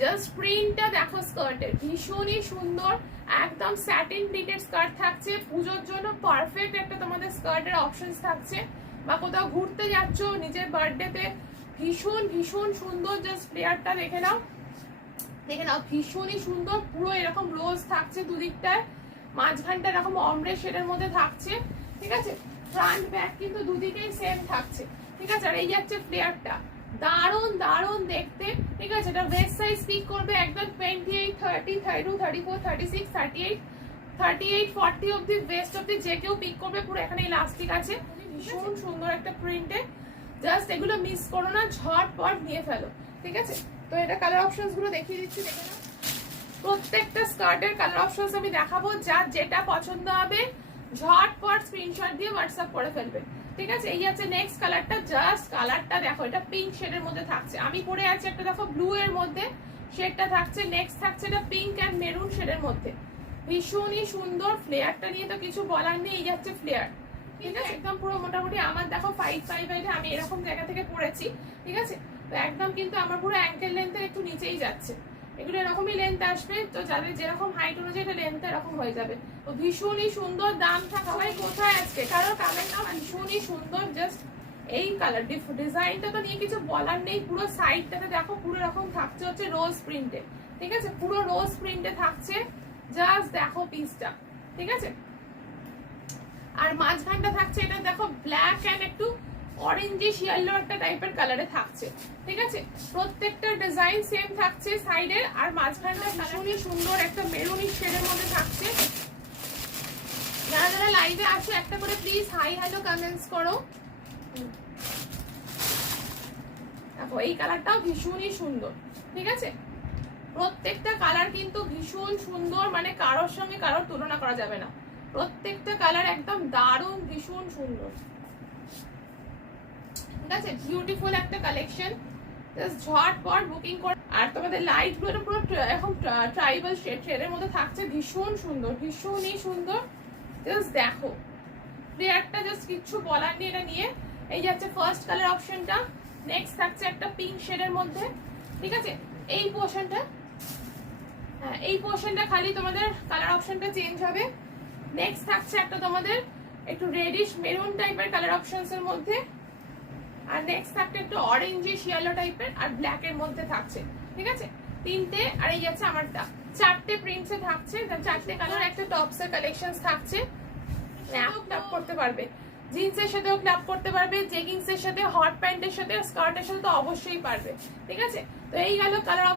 Just প্রিন্টটা দেখো স্কার্টের, ভীষণই সুন্দর, একদম স্যাটিন প্রিন্টেড স্কার্ট থাকছে। পুজোর জন্য পারফেক্ট একটা তোমাদের স্কার্টের অপশনস থাকছে, বা কোথাও ঘুরতে যাচ্ছ নিজের বার্থডেতে, ভীষণ ভীষণ সুন্দর। জাস্ট ফ্লেয়ারটা দেখে নাও, দেখে নাও, ভীষণই সুন্দর। পুরো এরকম রোজ থাকছে দুদিকটায়, মাঝখানটা এরকম অমরে শেডের মধ্যে থাকছে, ঠিক আছে। ফ্রন্ট ব্যাক কিন্তু দুদিকেই সেম থাকছে, ঠিক আছে। আর এই যাচ্ছে ফ্লেয়ারটা, দারুণ দারুণ দেখতে, ঠিক আছে। এটা ওয়েস্ট সাইজ পিক করবে একদম 28, 30, 32, 34, 36, 38, 38, 40 অব্দি, ওয়েস্ট অব্দি যে কেউ পিক করবে। পুরো এখানে ইলাস্টিক আছে, ভীষণ সুন্দর একটা প্রিন্টে। জাস্ট এগুলো মিস করো না, ঝটপট নিয়ে ফেলো, ঠিক আছে। তো এটা কালার অপশনস গুলো দেখিয়ে দিচ্ছি, দেখে নাও। প্রত্যেকটা স্কার্টের কালার অপশনস আমি দেখাবো, যা যেটা পছন্দ হবে ঝটপট স্ক্রিনশট দিয়ে হোয়াটসঅ্যাপ করে ফেলবে, ঠিক আছে। এই আছে নেক্সট কালারটা, জাস্ট কালারটা দেখো, এটা পিঙ্ক শেডের মধ্যে থাকছে। আমি পরে আছি একটা দেখো ব্লু এর মধ্যে শেডটা থাকছে, নেক্সট থাকছে এটা পিঙ্ক এন্ড মেরুন শেডের মধ্যে, ভীষণই সুন্দর। ফ্লেয়ারটা নিয়ে তো কিছু বলার নেই, এই যাচ্ছে ফ্লেয়ার, ঠিক আছে। একদম পুরো মোটামুটি আমার দেখো 5'5", আমি এরকম জায়গা থেকে পরেছি, ঠিক আছে। তো একদম কিন্তু আমার পুরো অ্যাঙ্কেল লেন্থের একটু নিচেই যাচ্ছে, এগুলো এরকমই লেন্থ আসবে। তো যাদের যেরকম হাইট অনুযায়ী এটা লেন্থ এরকম হয়ে যাবে। তো ভীষণই সুন্দর, দাম থাকা ভাই কোথায় আজকে, কারণ কালারটা ভীষণই সুন্দর। জাস্ট এই কালার ডিজাইনটা তো নিয়ে কিছু বলার নেই। পুরো সাইডটাতে দেখো পুরো এরকম থাকছে হচ্ছে রোজ প্রিন্টে, ঠিক আছে। পুরো রোজ প্রিন্টে থাকছে, জাস্ট দেখো পিসটা, ঠিক আছে। আর মাঝখানটা থাকছে এটা দেখো ব্ল্যাক এন্ড একটু অরেঞ্জিশ ইয়েলো একটা টাইপের কালারে থাকছে, ঠিক আছে। প্রত্যেকটা ডিজাইন সেম থাকছে সাইডের, আর মাঝখানটা ভীষণই সুন্দর একটা মেরুনি শেডের মধ্যে থাকছে। যারা যারা লাইভে আসো একটা করে প্লিজ হাই হ্যালো কমেন্টস করো। দেখো এই কালারটাও ভীষণই সুন্দর, ঠিক আছে। প্রত্যেকটা কালার কিন্তু ভীষণ সুন্দর, মানে কারোর সঙ্গে কারোর তুলনা করা যাবে না। প্রত্যেকটা কালার একদম দারুণ, ভীষণ সুন্দর, ঠিক আছে। বিউটিফুল একটা কালেকশন, জাস্ট ঝটপট বুকিং করে। আর তোমাদের লাইট গুলো পুরো এখন ট্রাইবাল শেডের মধ্যে থাকছে, ভীষণ সুন্দর, ভীষণই সুন্দর। জাস্ট দেখো ফ্লেয়ারটা, জাস্ট কিচ্ছু বলার নেই এটা নিয়ে। এই যাচ্ছে ফার্স্ট কালার অপশনটা, নেক্সট থাকছে একটা পিঙ্ক শেডের মধ্যে, ঠিক আছে। এই পোর্শনটা, হ্যাঁ এই পোর্শনটা খালি তোমাদের কালার অপশনটা চেঞ্জ হবে। নেক্সট থাকছে একটা তোমাদের একটু রেডিশ মেরুন টাইপের কালার অপশনস এর মধ্যে, আর নেক্সট থাকছে একটু অরেঞ্জিশ ইয়েলো টাইপের আর ব্ল্যাক এর মধ্যে থাকছে, ঠিক আছে। তিনটে, আর এই যাচ্ছে আমারটা, চারটে প্রিন্টসে থাকছে, চারটে কালার, একটা টপস এর কালেকশনস থাকছে। ক্লাব করতে পারবে, জিন্সের সাথেও ক্লাব করতে পারবে, জেগিংস এর সাথে, হট প্যান্টের সাথে, স্কার্টের সাথে তো অবশ্যই পারবে, ঠিক আছে। তো এই গেল কালার।